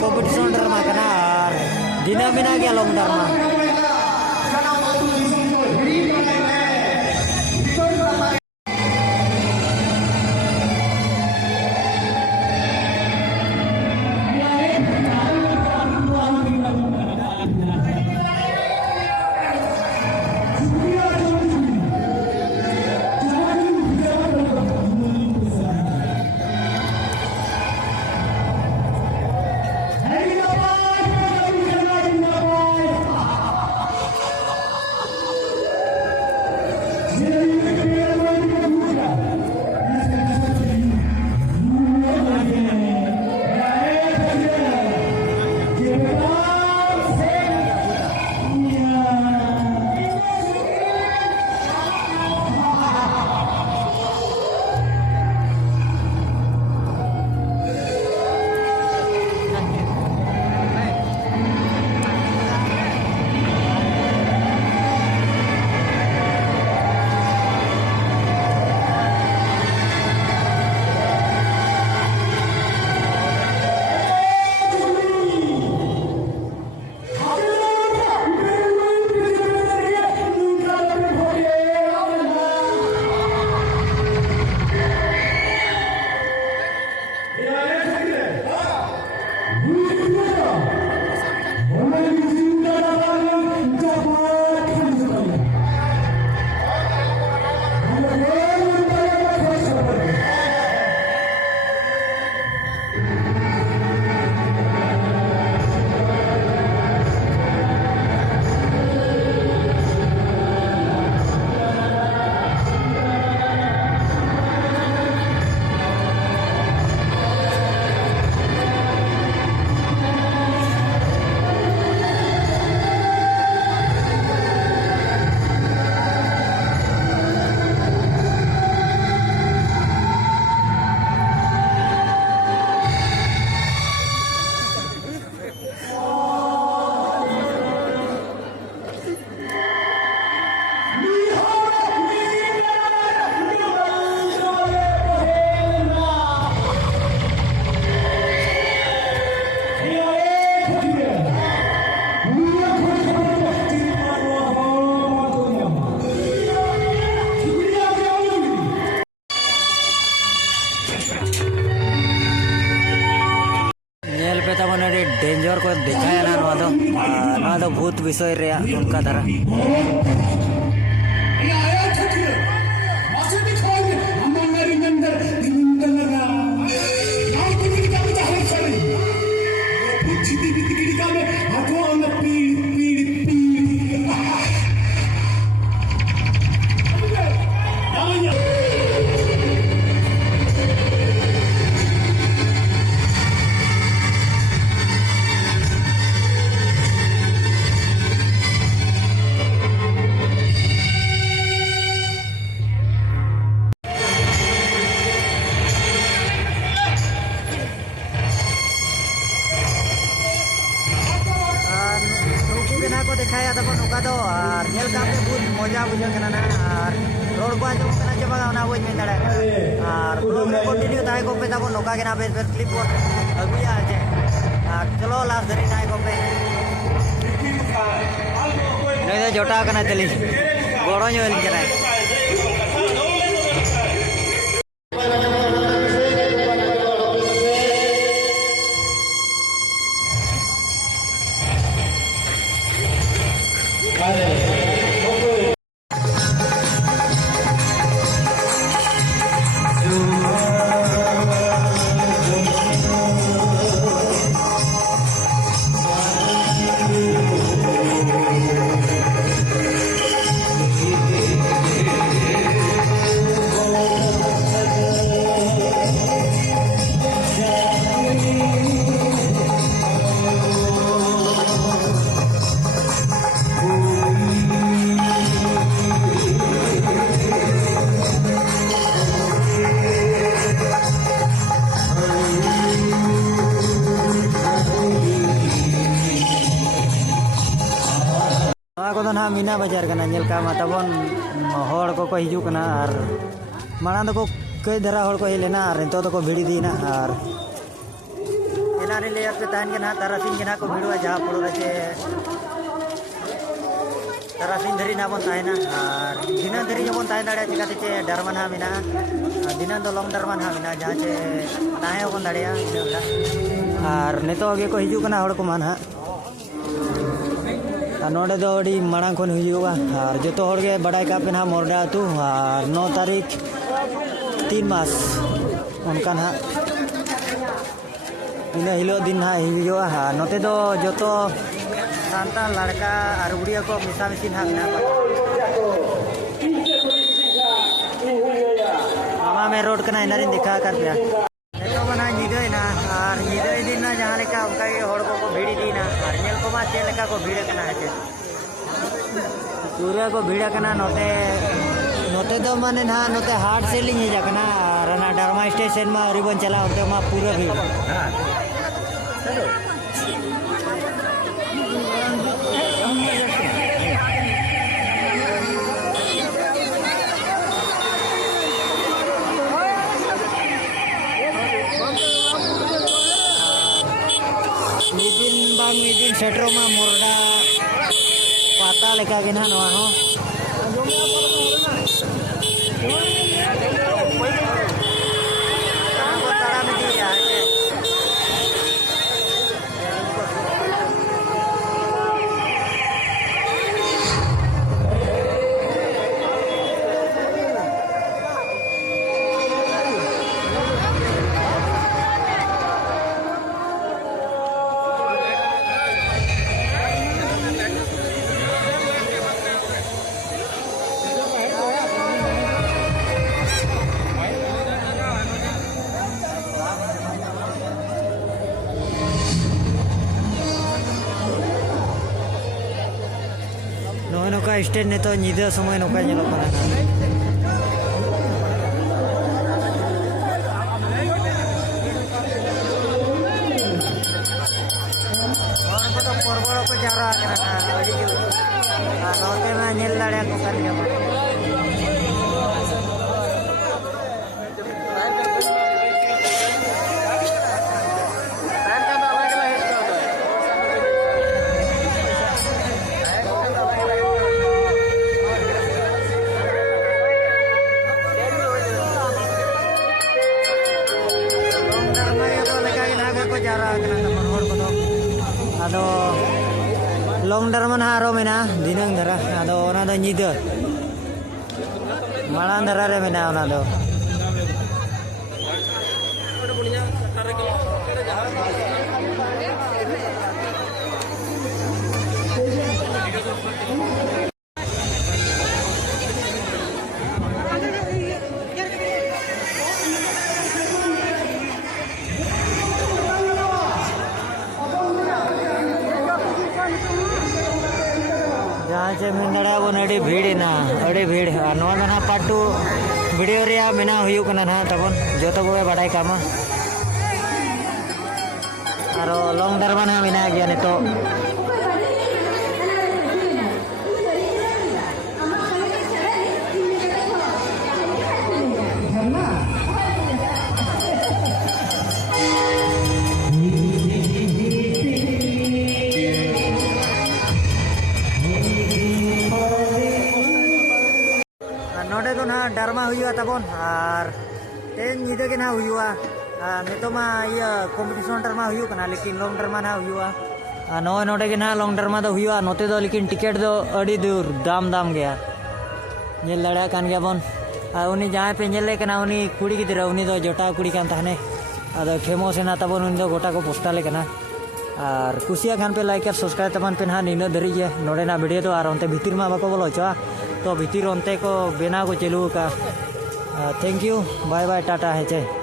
competition drama kana dina mina ge long drama danger को दिखाया ना तो भूत विषय रे उनका धरा दिखाया था नौका दो और नेल का बहुत मजा बुझे ना और रोड को आजम करना चाहता हूँ ना वो में दड़ा और ब्लॉग में कंटिन्यू ताई को पे तब नौका के ना पे फिर क्लिप को अभी आ जाए और चलो लास्ट धरी ताई को पे नहीं तो जोटा करना चली गोड़ो जो लिख रहा है मीना बाजार कना नेल का मा तबन हड़ को हिजू कना और माना दो कई धरा हड़ को हेज लेना और नितो दो भिड़ी दीना और एना रे ले पे तान के ना तारासिन के ना को भिड़वा जहां पड़ो रे तारासिन धरी ना बन तायना और दिना धरी जबन ताय दाड़े चिकाते चे डरमान हा मिना दिना दो लॉन्ग डरमान हा मिना जहां चे ताय बन दाड़े और नितो आगे को हिजू कना हड़ को मान हा नोडे दो अड़ी मांग खन हुआ और जो हड़ के बड़ाई का पे ना मोरडा आतु और 9 तारीख 3 मास उनका ना इन हिलो दिन ना हुआ नोते दो जो सानताल लड़का और उड़िया को मिसा मिसिन हा मिना मामा में रोड कना इनारी दिखा कर दिया तो मना निदे ना और निदे दिन ना जहां लेका उनका के हड़ को भिड़ी दीना और नेल को मा चे लेका को भिड़े कना है पूरा को भिड़ा कना नोते नोते दो माने ना नोते हार्ट सेलिंग हे जाकना और ना डरमा स्टेशन में रिबन चला होते मा पूरा भीड़ Midin setro ma morda pata leka gina no ano नौका स्टेज ने तो निदा समय नौका नेलो कना और तो परबड़ को जारा कना अड़ी नौते में नेल लाड़े को कर लिया Ado long darman haro mena dinang dara ado ona do nyida malan dara re mena ona do जहाँ से मिंदड़ा वो नड़ी भीड़ ना अड़ी भीड़ नवा ना पाटू वीडियो रे मेना हुयु कना ना तबन जो तो वो बड़ाई कामा आरो लॉन्ग दरबान हा मेना गया ने तो नोडे तो ना डरमा हुआ तबन और तेन निदे के ना हुआ नितो मा ये कंपटीशन डरमा हुआ कना लेकिन लॉन्ग डरमा ना हुआ नोए नोडे के ना लॉन्ग डरमा तो हुआ नोते दो लेकिन टिकट दो अड़ी दूर दाम गया नेल लड़ा कान गया बन उनी जहाँ पे नेले कना उनी कुड़ी गिदरा उनी दो जोटा कुड़ी कान ताने आदो फेमस है ना तबन उनी दो गोटा को पोस्टाले कना और कुसिया खान पे लाइक और सब्सक्राइब तबन पे ना निनो धरी जे नोडे ना वीडियो तो और उनते भीतर मा बाको बोलो चा तो भीतर उनते को बेना को चलू का thank you bye bye tata है चे।